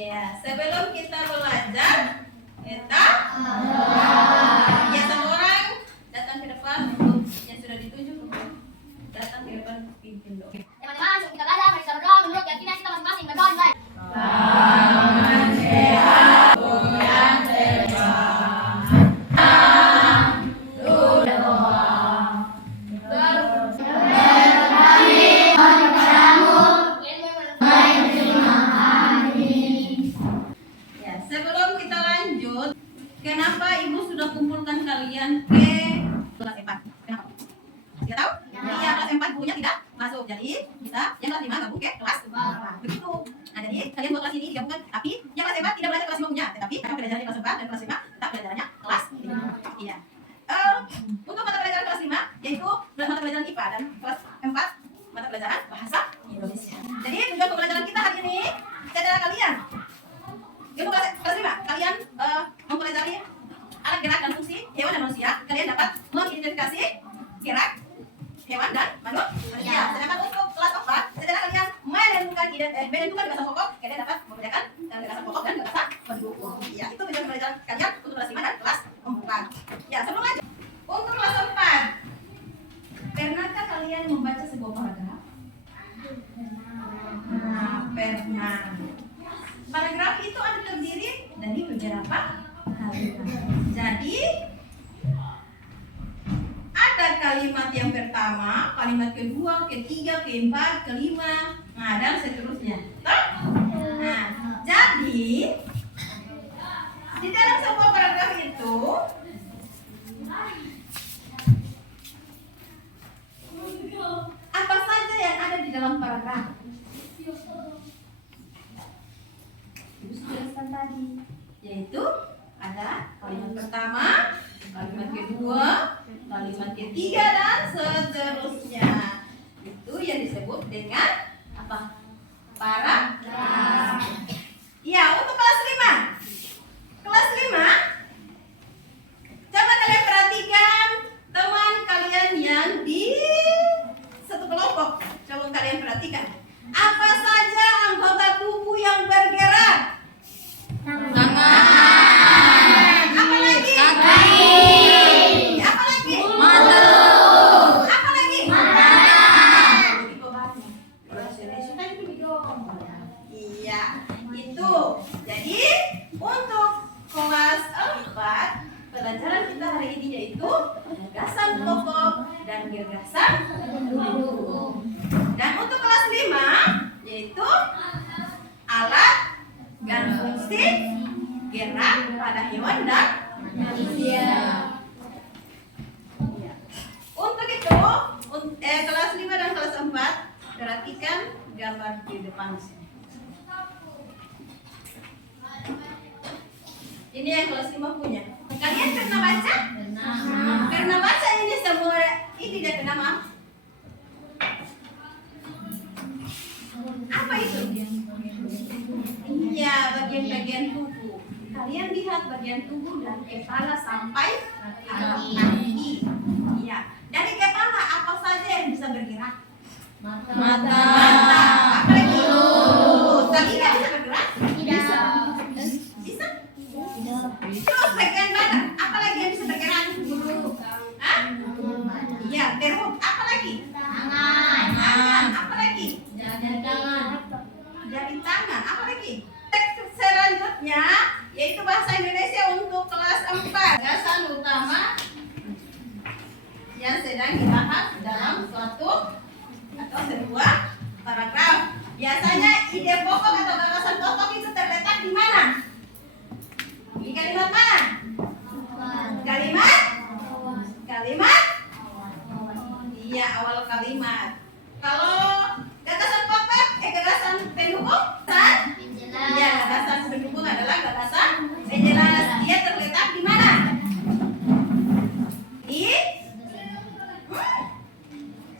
Iya, sebelum kita belajar, kita ya satu orang datang ke depan untuk yang sudah ditunjuk untuk datang ke depan pimpin doa. Teman-teman, sebelum kita belajar, mari kita berdoa menurut keyakinan kita masing-masing. Berdoa dimulai. Tangan sehat, goyang terbang. Ya, sebelum kita lanjut, kenapa Ibu sudah kumpulkan kalian ke kelas 4? Kenapa? Tidak tahu? Iya, kelas 4 gurunya tidak masuk. Jadi, kita yang kelas 5 gabung ke kelas 4. Begitu. Nah, jadi kalian dua kelas ini digabungkan, tapi yang kelas 4 tidak belajar kelas 5 punya, tetapi karena pelajarannya kelas 4 dan kelas 5 tetap pelajarannya kelas 5. Iya. Untuk mata pelajaran kelas 5 yaitu mata pelajaran IPA dan kelas 4 mata pelajaran bahasa Indonesia. Jadi tujuan pembelajaran kita hari ini secara kalian ilmu kelas 5 kalian mempelajari alat gerak dan fungsi hewan dan manusia. Kalian dapat mengidentifikasi gerak hewan dan manusia. Sedangkan untuk kelas 4 secara kalian menentukan gagasan pokok, kalian dapat membedakan gagasan pokok dan gagasan pendukung. Ya, itu tujuan pembelajaran kalian untuk kelas 5 dan kelas 4. Ya, sebelum lanjut untuk kelas 4, pernahkah kalian membaca sebuah paragraf? Nah, pernah. Paragraf itu ada terdiri dari beberapa kalimat. Jadi ada kalimat yang pertama, kalimat kedua, ketiga, keempat, kelima, nah dan seterusnya. Nah, jadi di dalam sebuah paragraf itu apa saja yang ada di dalam paragraf? Ibu sudah jelaskan tadi, yaitu ada kalimat pertama, kalimat kedua, kalimat ketiga dan seterusnya. Itu yang disebut dengan apa? Paragraf. Ya, untuk kelas 5. Kelas 5, coba kalian perhatikan teman kalian yang di satu kelompok. Coba kalian perhatikan. Apa saja anggota tubuh yang bergerak? Tangan. Apa lagi? Kaki. Apa lagi? Mata. Apa lagi? Iya, itu. Jadi untuk kelas 4 pelajaran kita hari ini yaitu gagasan pokok dan gagasan pendukung. Dan untuk kelas 5 yaitu alat dan fungsi gerak pada hewan dan manusia. Untuk itu, kelas 5 dan kelas 4 perhatikan gambar di depan sini. Ini yang kelas 5 punya. Kalian pernah baca? Pernah baca ini semua ini dari nama? Apa itu? Iya, bagian-bagian tubuh. Kalian lihat bagian tubuh dari kepala sampai kaki. Iya. Dari kepala apa saja yang bisa bergerak? Mata. Apa lagi? Telinga bisa bergerak? Bisa. Bisa? Terus bagian badan, apa lagi yang bisa bergerak? Hah? Iya, perut. Apa lagi? Tangan. Apa lagi? Jari tangan. Apa lagi? Teks selanjutnya yaitu bahasa Indonesia untuk kelas 4. Gagasan utama yang sedang dibahas dalam suatu atau sebuah paragraf. Biasanya ide pokok atau gagasan pokok itu terletak di mana? Di kalimat mana? Kalimat? Iya, awal kalimat. Kalau gagasan pokok, gagasan pendukung, iya, gagasan pendukung adalah gagasan penjelas. Dia terletak di mana?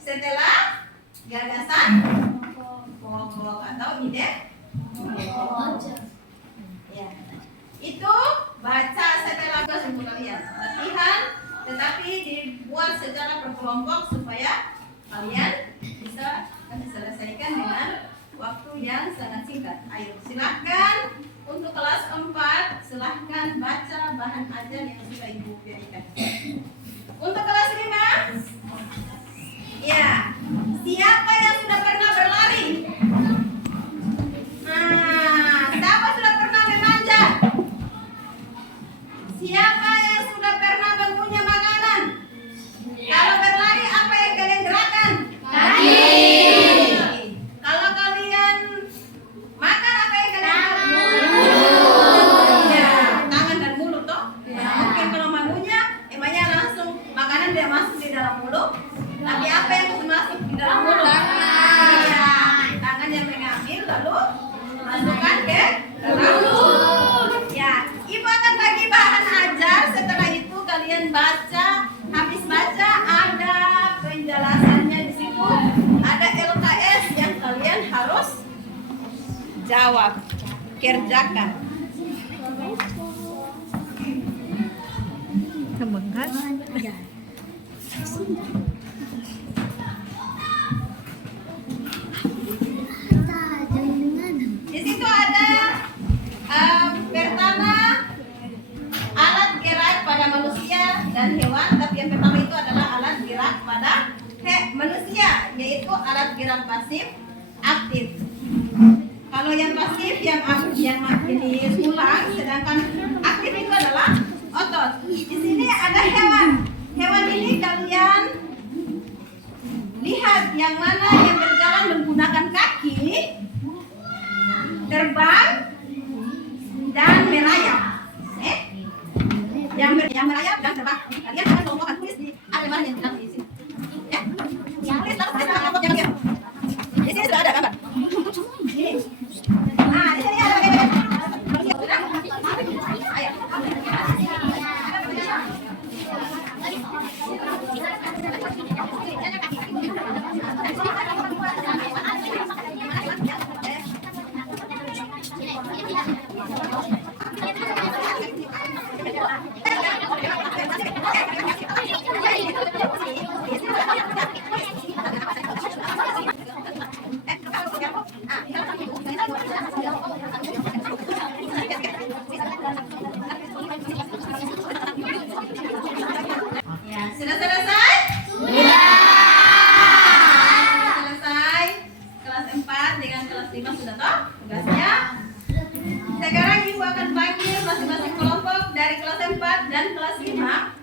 Setelah gagasan pokok atau ide pokok. Ya. Itu baca setelah kelas untuk kalian. Latihan, tetapi dibuat secara berkelompok supaya kalian bisa selesaikan dengan waktu yang sangat singkat. Ayo, silakan silahkan baca bahan ajar yang sudah Ibu berikan. Untuk kelas 5, ya, siapa yang sudah pernah berlari? Nah, siapa sudah pernah memanjat? Siapa yang sudah pernah mengunyah makanan? Kalau berlari, apa yang kalian gerakan? Kaki. Kalau kalian makan, apa yang kalian gerakan? Ya, tangan dan mulut toh. Mungkin kalau mengunyah, emangnya langsung makanan dia masuk di dalam mulut. Tapi apa yang masuk di dalam mulut? Iya, tangan yang mengambil lalu masukkan ke dalam mulut. Ya, Ibu akan bagi bahan ajar. Setelah itu kalian baca. Habis baca ada penjelasannya di situ. Ada LKS yang kalian harus jawab, kerjakan. Di situ ada pertama alat gerak pada manusia dan hewan, tapi yang pertama itu adalah alat gerak pada manusia, yaitu alat gerak pasif aktif. Kalau yang pasif yang jenis tulang, sedangkan aktif itu adalah otot. Di sini ada hewan. Hewan ini kalian lihat yang mana yang berjalan menggunakan kaki, terbang, dan merayap. Yang merayap dan terbang. Kalian akan kelompokkan, tulis di halaman yang sedang diisi. Ya, tulis lalu tulis kelompok yang biar. Di sini sudah ada gambar. Ini. Ah, di sini ada gambar. Ayo. Ya, sudah selesai? Sudah. Selesai. Kelas 4 dengan kelas 5 sudah tahu tugasnya. Sekarang Ibu akan panggil masing-masing kelompok dari kelas 4 dan kelas 5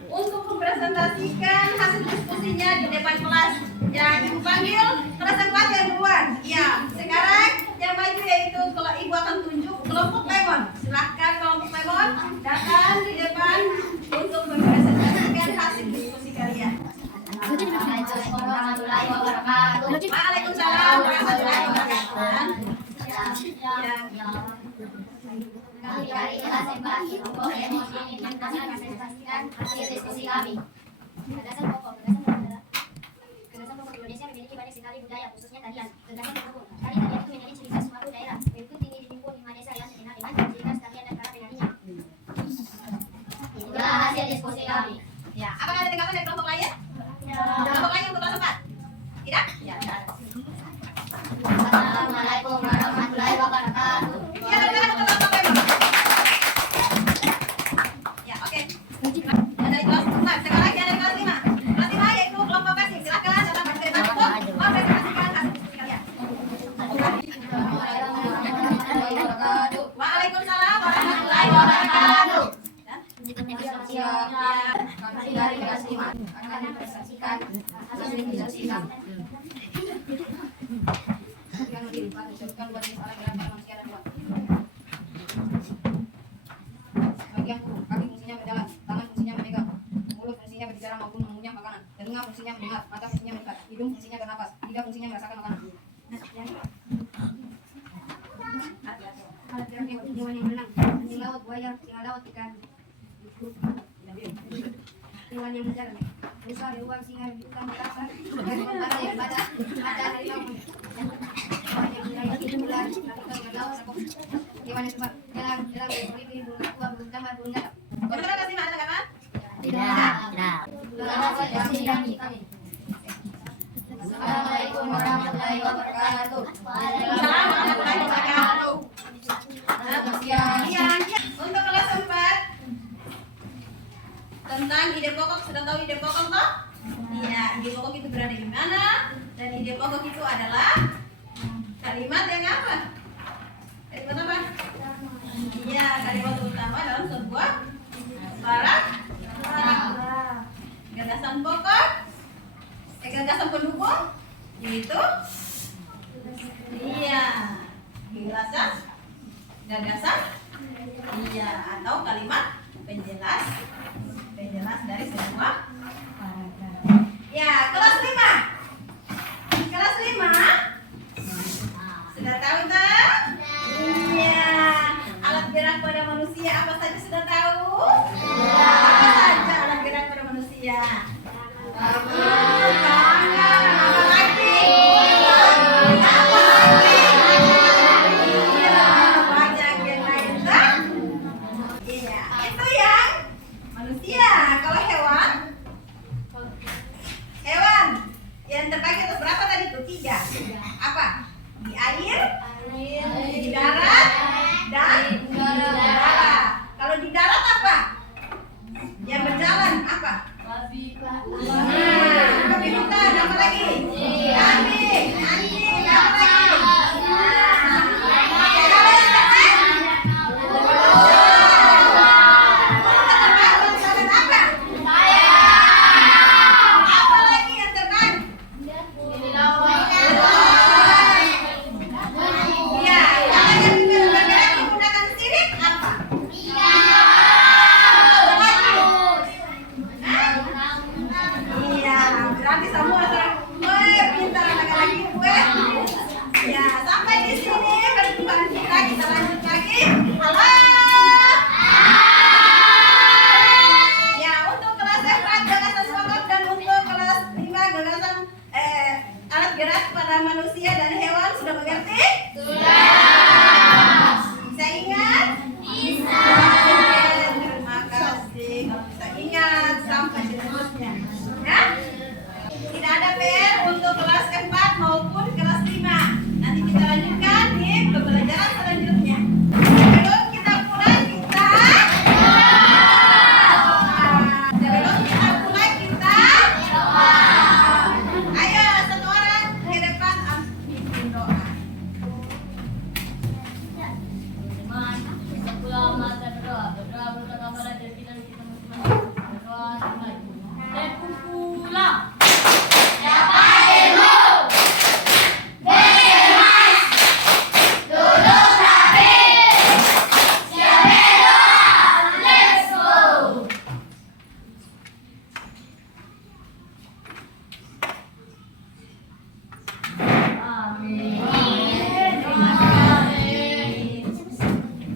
untuk mempresentasikan hasil diskusinya di depan kelas. Ya, Ibu panggil kelas 4 yang duluan. Ya, sekarang yang maju yaitu kalau Ibu akan tunjuk kelompok lemon. Silahkan kelompok lemon datang di depan untuk mempresentasikan hasil diskusi kalian. Assalamualaikum warahmatullahi wabarakatuh. Waalaikumsalam warahmatullahi wabarakatuh. Kami dari kelas 4 kelompok lemon ingin mempresentasikan hasil diskusi kami. Gagasan pokok Indonesia memiliki banyak sekali budaya, khususnya tarian. Gagasan tersebut, tarian itu menjadi ciri khas suatu daerah. Berikut ini dihimpun 5 desa yang terkenal dengan ciri khas tarian dan cara penyanyinya. Itulah hasil diskusi kami. Ya, apa ada tanggapan dari kelompok lain? Kelompok lain untuk kelas 4? Tidak? Ya, tidak ada. Assalamualaikum warahmatullahi wabarakatuh. Ya, silakan untuk kelompok lemon. Ya, oke. Yang dari kelas 4, sekarang yang dari kelas 5. Kelas 5 yaitu kelompok pasif. Silakan datang berdebat untuk mempresentasikan hasil diskusi kalian. Waalaikumsalam warahmatullahi wabarakatuh. Kami dari kelas 5 akan mempresentasikan hasil diskusi kami. Bagian tubuh, kaki fungsinya berjalan, tangan fungsinya memegang, mulut fungsinya berbicara maupun mengunyah makanan, telinga fungsinya mendengar, mata fungsinya melihat, hidung fungsinya bernapas, lidah fungsinya merasakan makanan. Alat gerak hewan yang berenang, anjing laut, buaya, singa laut, ikan. Hewan yang berjalan, rusa, beruang, singa, bukan berasa, ada yang baca, ada harimau, hewan yang berjalan, ular, rakyat, laut, sapok, hewan yang terbang, elang, kolibri, burung aqua, burung tamar, burung gagak. Kelompok kelas 5 ada tanggapan? Tidak. Kami. Assalamualaikum warahmatullahi wabarakatuh. Waalaikumsalam warahmatullahi wabarakatuh. Iya, untuk kelas 4 pokok itu adalah kalimat yang apa? Kalimat apa? Iya, kalimat utama dalam sebuah paragraf. Gagasan pokok, gagasan pendukung, yaitu iya, gagasan, iya, atau kalimat penjelas dari sebuah paragraf. Ya, kelas 5. Kelas 5 sudah tahu tak? Iya. Alat gerak pada manusia apa saja sudah tahu? Apa saja alat gerak pada manusia? Tangan. Apa lagi? Apa lagi? Iya, banyak yang lain tak? Iya, itu yang manusia. Kalau hewan yang terbagi atas berapa tadi tuh? 3. Apa? Di air, di darat, dan di udara. Kalau di darat apa? Yang berjalan apa? Babi hutan. Apa lagi? Kambing, anjing. Apa lagi? Kalau yang terbang? Apa? Apa lagi yang terbang? Ya, kalau yang bergerak menggunakan sirip apa? Apa lagi? Iya, berarti semua pintar anak-anak ibu ya. Ya, sampai di sini perjumpaan kita lanjut lagi. Halo. Ya, untuk kelas 4 gagasan pokok dan untuk kelas 5 gagasan alat gerak pada manusia dan hewan sudah mengerti? Sudah. Bisa ingat? Bisa. Terima kasih. Kalau bisa ingat sampai seterusnya. Ya? Tidak ada PR untuk kelas 4 maupun kelas 5. Nanti kita lanjutkan di pembelajaran selanjutnya. Sebelum kita mulai ayo satu orang ke depan bikin doa.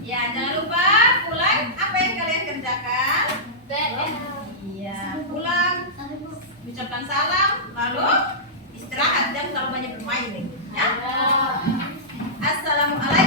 Ya, jangan lupa pulang apa yang kalian kerjakan? Iya, pulang ucapkan salam lalu istirahat, jangan terlalu banyak bermain nih. Ya. Assalamualaikum.